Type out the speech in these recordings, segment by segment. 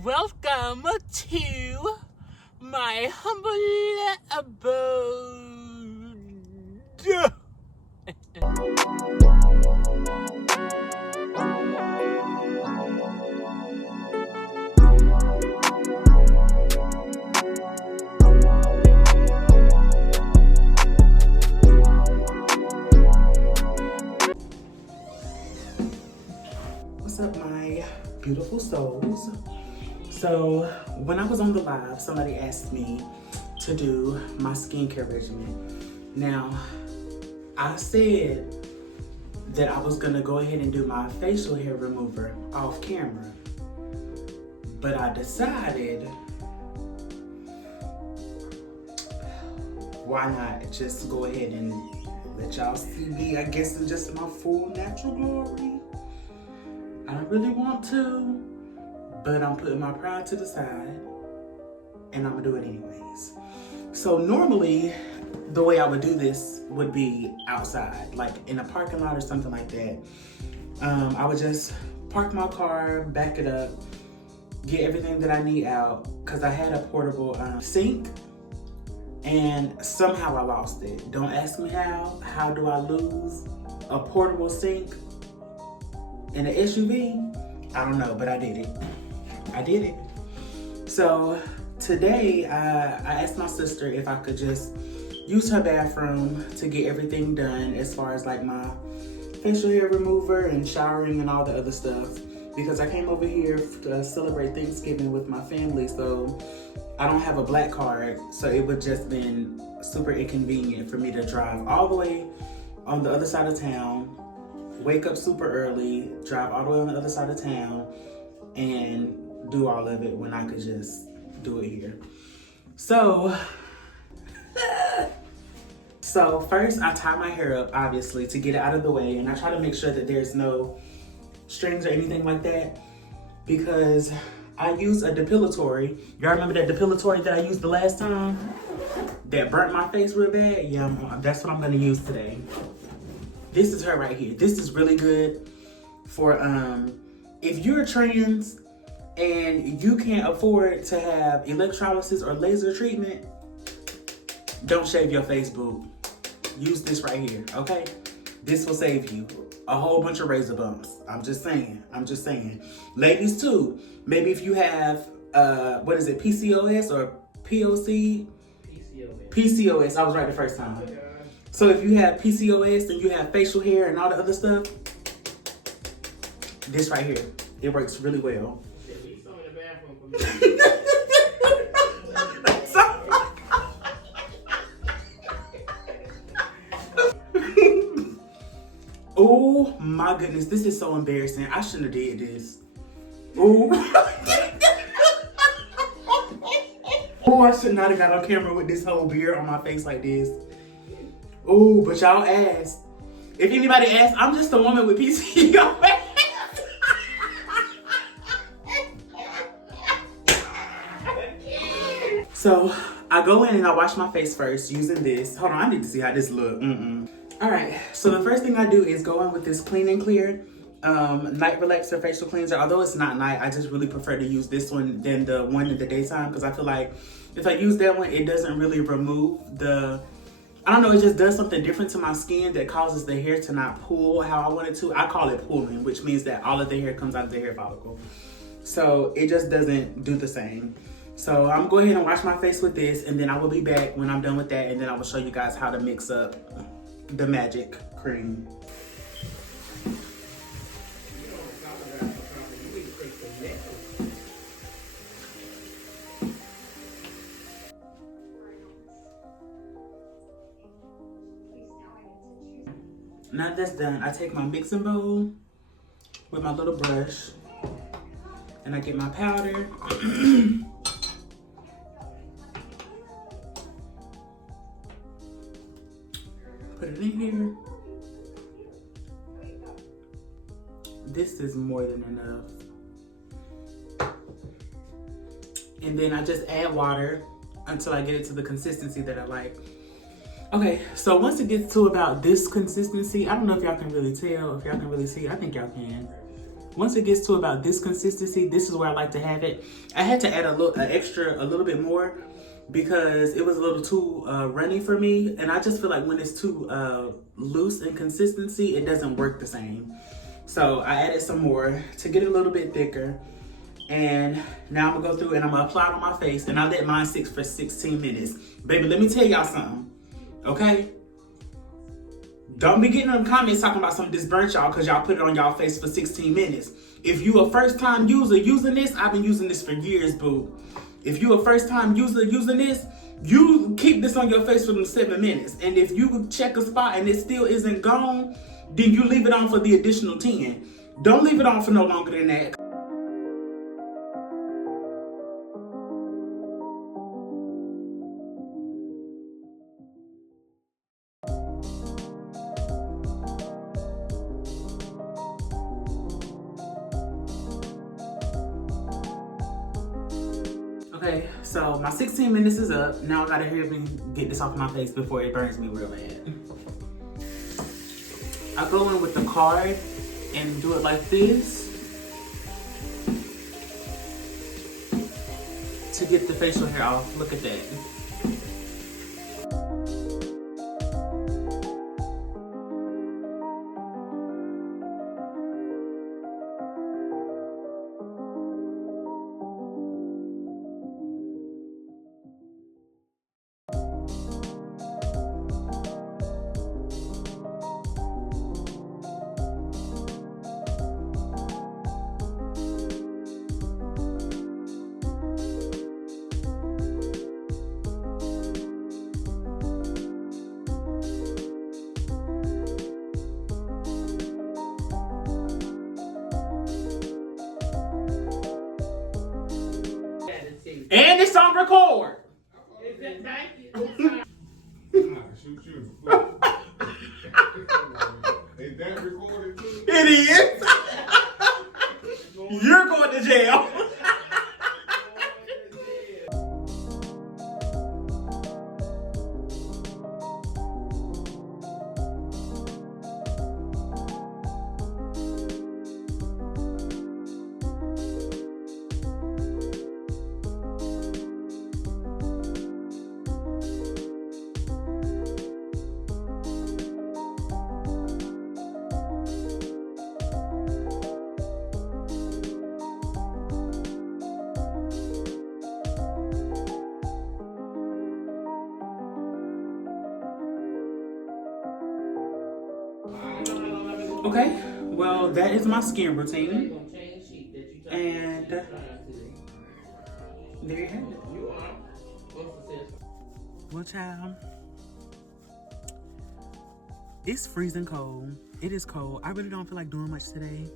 Welcome to my humble abode. What's up, my beautiful souls? So when I was on the live, somebody asked me to do my skincare regimen. Now, I said that I was gonna go ahead and do my facial hair remover off camera, but I decided, why not just go ahead and let y'all see me, I guess, in just my full natural glory. I don't really want to, but I'm putting my pride to the side and I'm gonna do it anyways. So normally, the way I would do this would be outside, like in a parking lot or something like that. I would just park my car, back it up, get everything that I need out, because I had a portable sink and somehow I lost it. Don't ask me how. How do I lose a portable sink in an SUV? I don't know, but I did it. I did it. So today, I asked my sister if I could just use her bathroom to get everything done as far as like my facial hair remover and showering and all the other stuff, because I came over here to celebrate Thanksgiving with my family, so I don't have a black card, so it would just been super inconvenient for me to drive all the way on the other side of town, wake up super early, drive all the way on the other side of town, and do all of it when I could just do it here. So first I tie my hair up, obviously, to get it out of the way, and I try to make sure that there's no strings or anything like that, because I use a depilatory. Y'all remember that depilatory that I used the last time? That burnt my face real bad? Yeah, that's what I'm gonna use today. This is her right here. This is really good for if you're trans and you can't afford to have electrolysis or laser treatment, don't shave your face, boo. Use this right here, okay? This will save you a whole bunch of razor bumps. I'm just saying. Ladies too, maybe if you have, what is it, PCOS or POC? PCOS, I was right the first time. Oh, so if you have PCOS and you have facial hair and all the other stuff, this right here, it works really well. Oh my goodness, this is so embarrassing. I shouldn't have did this. Oh. Oh, I should not have got on camera with this whole beard on my face like this. Oh, but y'all asked. If anybody asks, I'm just a woman with PCOS. So I go in and I wash my face first using this. Hold on, I need to see how this look. All right, so the first thing I do is go in with this Clean and Clear Night Relaxer Facial Cleanser. Although it's not night, I just really prefer to use this one than the one in the daytime, because I feel like if I use that one, it doesn't really remove the, I don't know, it just does something different to my skin that causes the hair to not pull how I want it to. I call it pulling, which means that all of the hair comes out of the hair follicle. So it just doesn't do the same. So I'm going to go ahead and wash my face with this, and then I will be back when I'm done with that, and then I will show you guys how to mix up the magic cream. Now that's done, I take my mixing bowl with my little brush and I get my powder. Put it in here. This is more than enough. And then I just add water until I get it to the consistency that I like. Okay, so once it gets to about this consistency, I don't know if y'all can really tell, if y'all can really see, I think y'all can. Once it gets to about this consistency, this is where I like to have it. I had to add a little bit more because it was a little too runny for me. And I just feel like when it's too loose in consistency, it doesn't work the same. So I added some more to get it a little bit thicker. And now I'm gonna go through and I'm gonna apply it on my face, and I let mine sit for 16 minutes. Baby, let me tell y'all something, okay? Don't be getting in the comments talking about something this burnt y'all because y'all put it on y'all face for 16 minutes. If you a first time user using this, I've been using this for years, boo. If you a first time user using this, you keep this on your face for them 7 minutes. And if you check a spot and it still isn't gone, then you leave it on for the additional 10. Don't leave it on for no longer than that. Okay, so my 16 minutes is up. Now I gotta hurry up and get this off my face before it burns me real bad. I go in with the card and do it like this to get the facial hair off. Look at that. And it's on record. Is that recorded too? It is. You're going to jail. Okay, well, that is my skin routine. And there you have it. Well, child, it's freezing cold. It is cold. I really don't feel like doing much today.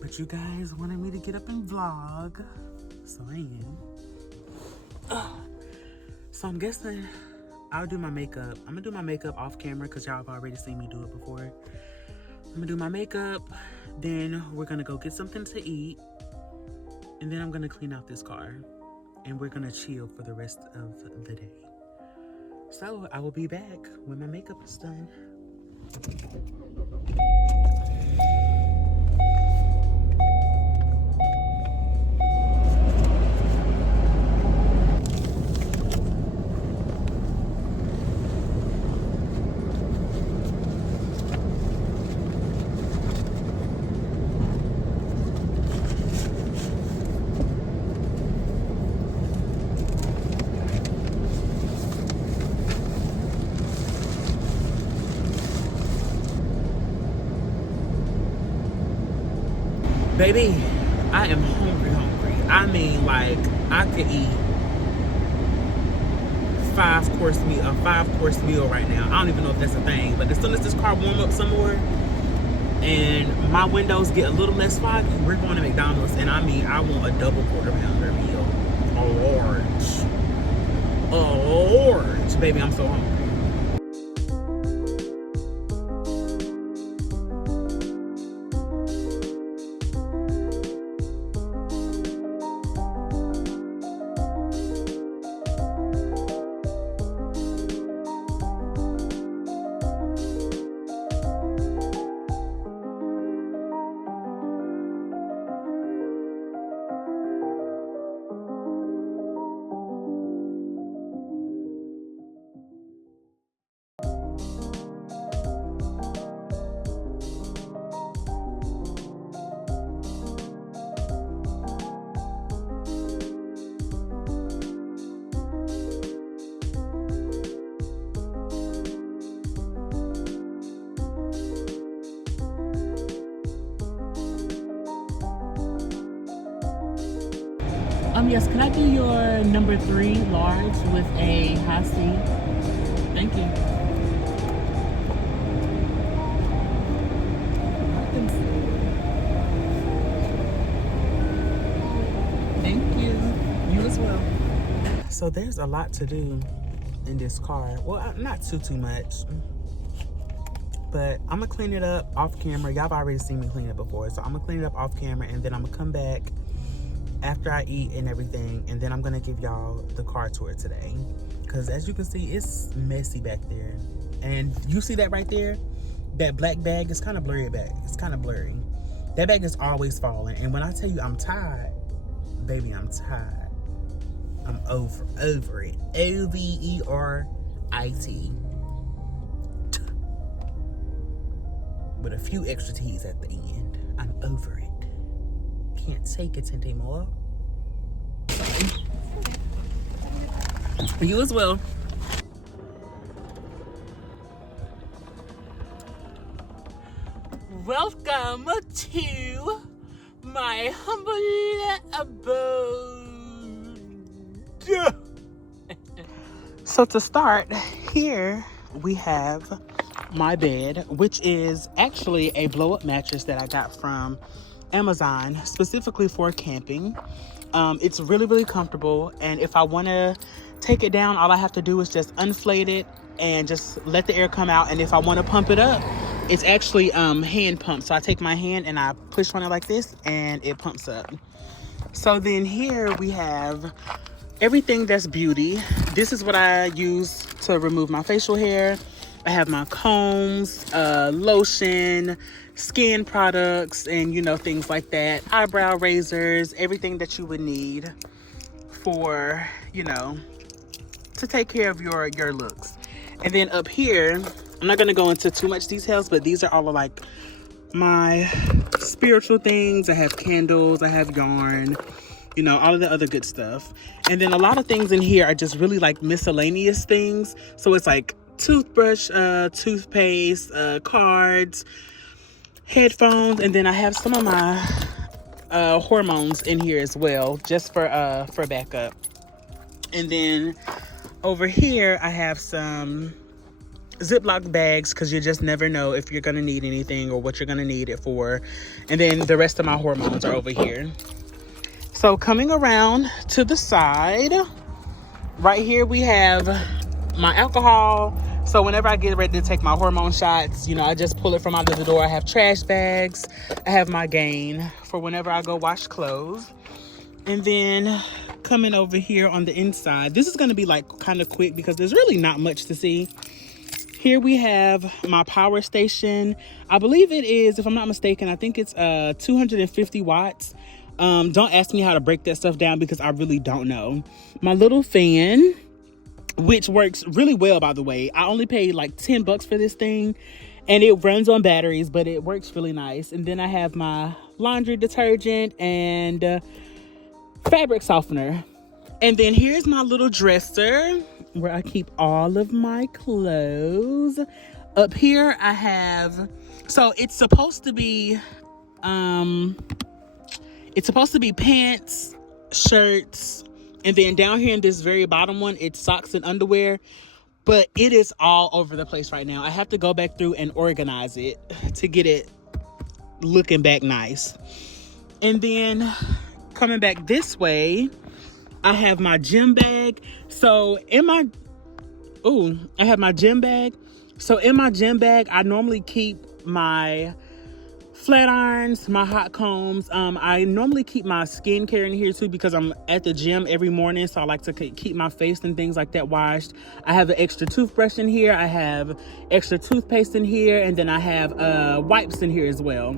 But you guys wanted me to get up and vlog, so I am. So I'm guessing I'll do my makeup. I'm gonna do my makeup off camera because y'all have already seen me do it before. I'm gonna do my makeup, then we're gonna go get something to eat, and then I'm gonna clean out this car, and we're gonna chill for the rest of the day. So I will be back when my makeup is done. Baby, I am hungry. I mean, like, I could eat a 5-course meal right now. I don't even know if that's a thing, but as soon as this car warm up some more and my windows get a little less foggy, we're going to McDonald's, and I mean, I want a double quarter pounder meal. A large. Baby, I'm so hungry. Yes, can I do your number 3 large with a high C? Thank you. Thank you. You as well. So there's a lot to do in this car. Well, not too much. But I'm gonna clean it up off camera. Y'all have already seen me clean it before. So I'm gonna clean it up off camera, and then I'm gonna come back after I eat and everything, and then I'm gonna give y'all the car tour today. Because as you can see, it's messy back there. And you see that right there? That black bag is kind of blurry back. It's kind of blurry. That bag is always falling. And when I tell you I'm tired, baby, I'm tired. I'm over it. Overit. With a few extra T's at the end. I'm over it. Can't take it anymore. You as well. Welcome to my humble abode. So to start, here we have my bed, which is actually a blow-up mattress that I got from Amazon specifically for camping. It's really comfortable, and if I want to take it down, all I have to do is just inflate it and just let the air come out. And if I want to pump it up, it's actually hand pumped. So I take my hand and I push on it like this and it pumps up. So then here we have everything that's beauty. This is what I use to remove my facial hair. I have my combs, lotion, skin products, and things like that. Eyebrow razors, everything that you would need for, to take care of your looks. And then up here, I'm not gonna go into too much details, but these are all of like my spiritual things. I have candles, I have yarn, all of the other good stuff. And then a lot of things in here are just really like miscellaneous things. So it's like toothbrush, toothpaste, cards, headphones, and then I have some of my hormones in here as well, just for backup. And then over here I have some Ziploc bags, because you just never know if you're gonna need anything or what you're gonna need it for. And then the rest of my hormones are over here. So coming around to the side, right here we have my alcohol. So whenever I get ready to take my hormone shots, I just pull it from out of the door. I have trash bags. I have my Gain for whenever I go wash clothes. And then coming over here on the inside, this is going to be like kind of quick because there's really not much to see. Here we have my power station. I believe it is, if I'm not mistaken, I think it's 250 watts. Don't ask me how to break that stuff down because I really don't know. My little fan, which works really well, by the way. I only paid like $10 for this thing, and it runs on batteries, but it works really nice. And then I have my laundry detergent and fabric softener. And then here's my little dresser where I keep all of my clothes. Up here I have, so it's supposed to be pants, shirts, and then down here in this very bottom one, it's socks and underwear. But it is all over the place right now. I have to go back through and organize it to get it looking back nice. And then coming back this way, I have my gym bag. So I have my gym bag. So in my gym bag, I normally keep my flat irons, my hot combs. I normally keep my skincare in here too because I'm at the gym every morning, so I like to keep my face and things like that washed. I have an extra toothbrush in here. I have extra toothpaste in here, and then I have wipes in here as well.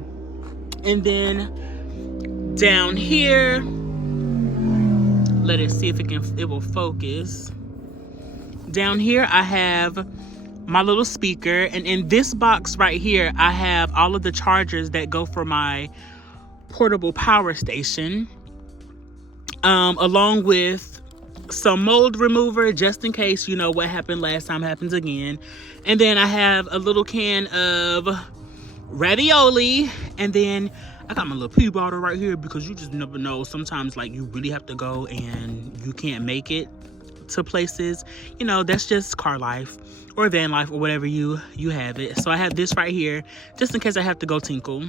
And then down here, let it see if it will focus. Down here I have my little speaker, and in this box right here I have all of the chargers that go for my portable power station, along with some mold remover just in case what happened last time happens again. And then I have a little can of ravioli, and then I got my little pee bottle right here because you just never know. Sometimes like you really have to go and you can't make it to places. You know, that's just car life or van life or whatever you have it. So I have this right here just in case I have to go tinkle.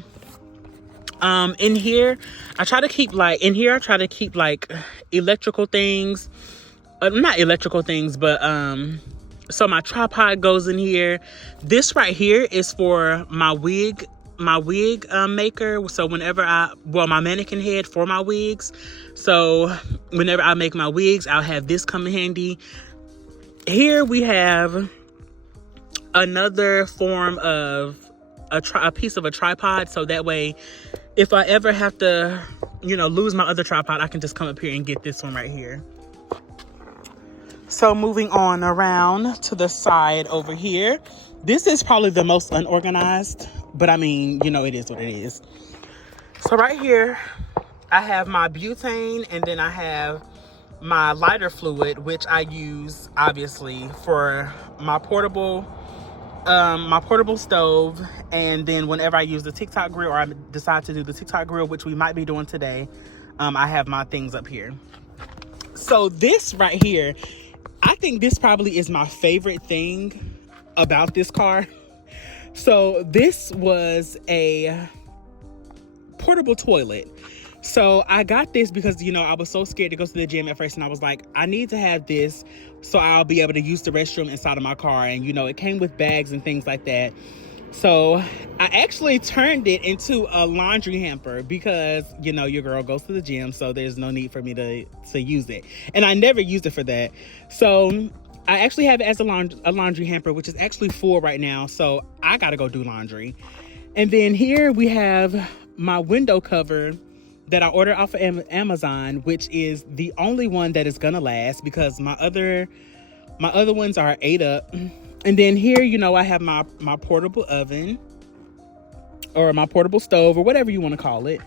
In here I try to keep like electrical things, not electrical things, but so my tripod goes in here. This right here is for my wig maker. So whenever my mannequin head for my wigs. So whenever I make my wigs, I'll have this come in handy. Here we have another form of a piece of a tripod. So that way, if I ever have to, lose my other tripod, I can just come up here and get this one right here. So moving on around to the side over here. This is probably the most unorganized, but I mean, it is what it is. So right here, I have my butane, and then I have my lighter fluid, which I use obviously for my portable stove. And then whenever I use the TikTok grill, or I decide to do the TikTok grill, which we might be doing today, I have my things up here. So this right here, I think this probably is my favorite thing about this car. So this was a portable toilet. So I got this because, I was so scared to go to the gym at first, and I was like, I need to have this so I'll be able to use the restroom inside of my car. And, it came with bags and things like that. So I actually turned it into a laundry hamper because, your girl goes to the gym, so there's no need for me to use it. And I never used it for that. So I actually have it as a laundry hamper, which is actually full right now. So I got to go do laundry. And then here we have my window cover that I ordered off of Amazon, which is the only one that is gonna last because my other ones are ate up. And then here, I have my portable oven or my portable stove or whatever you want to call it.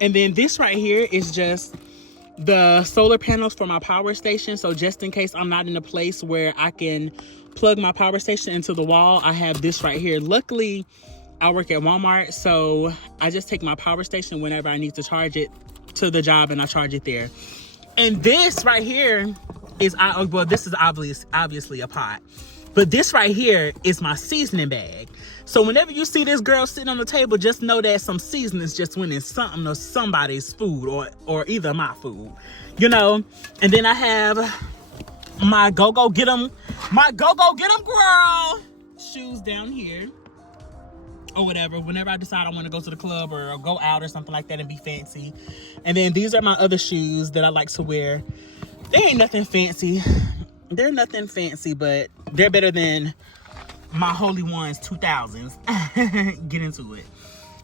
And then this right here is just the solar panels for my power station. So just in case I'm not in a place where I can plug my power station into the wall, I have this right here. Luckily, I work at Walmart, so I just take my power station whenever I need to charge it to the job, and I charge it there. And this right here is, this is obviously a pot, but this right here is my seasoning bag. So whenever you see this girl sitting on the table, just know that some seasonings just went in something or somebody's food, or either my food, And then I have my go get 'em girl shoes down here, or whatever, whenever I decide I want to go to the club or go out or something like that and be fancy. And then these are my other shoes that I like to wear. They ain't nothing fancy. They're nothing fancy, but they're better than my Holy Ones 2000s. Get into it.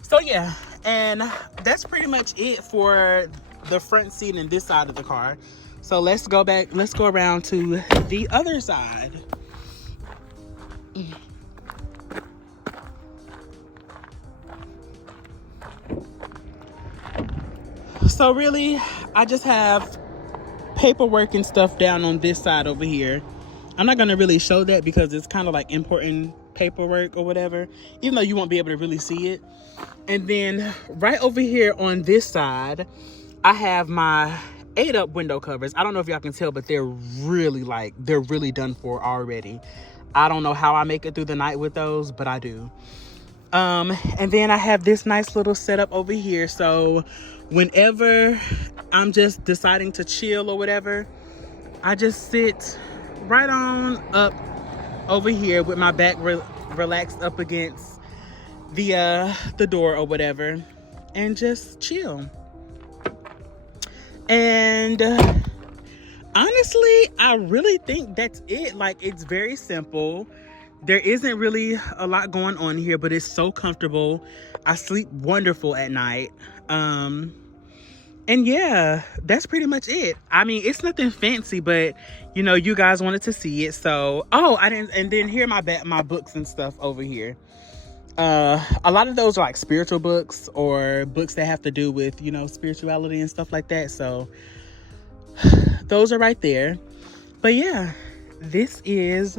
So yeah, and that's pretty much it for the front seat and this side of the car. So let's go around to the other side. So really, I just have paperwork and stuff down on this side over here. I'm not going to really show that because it's kind of like important paperwork or whatever, even though you won't be able to really see it. And then right over here on this side, I have my 8-up window covers. I don't know if y'all can tell, but they're really done for already. I don't know how I make it through the night with those, but I do. And then I have this nice little setup over here. So whenever I'm just deciding to chill or whatever, I just sit right on up over here with my back relaxed up against the door or whatever, and just chill. And honestly, I really think that's it. Like, it's very simple. There isn't really a lot going on here, but it's so comfortable. I sleep wonderful at night. And yeah, that's pretty much it. I mean, it's nothing fancy, but you guys wanted to see it. So, and then here are my books and stuff over here. A lot of those are like spiritual books or books that have to do with, spirituality and stuff like that. So those are right there. But yeah, this is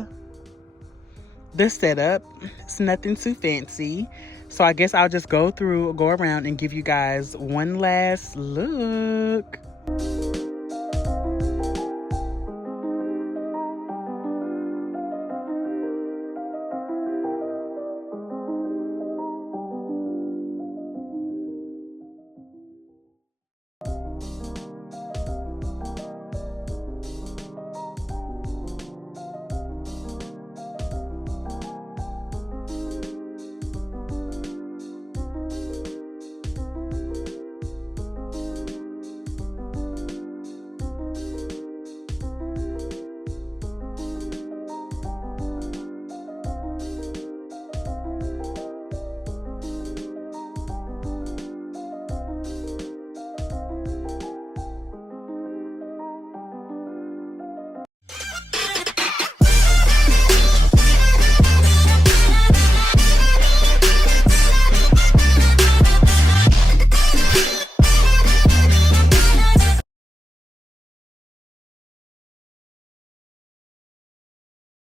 the setup. It's nothing too fancy. So I guess I'll just go around and give you guys one last look.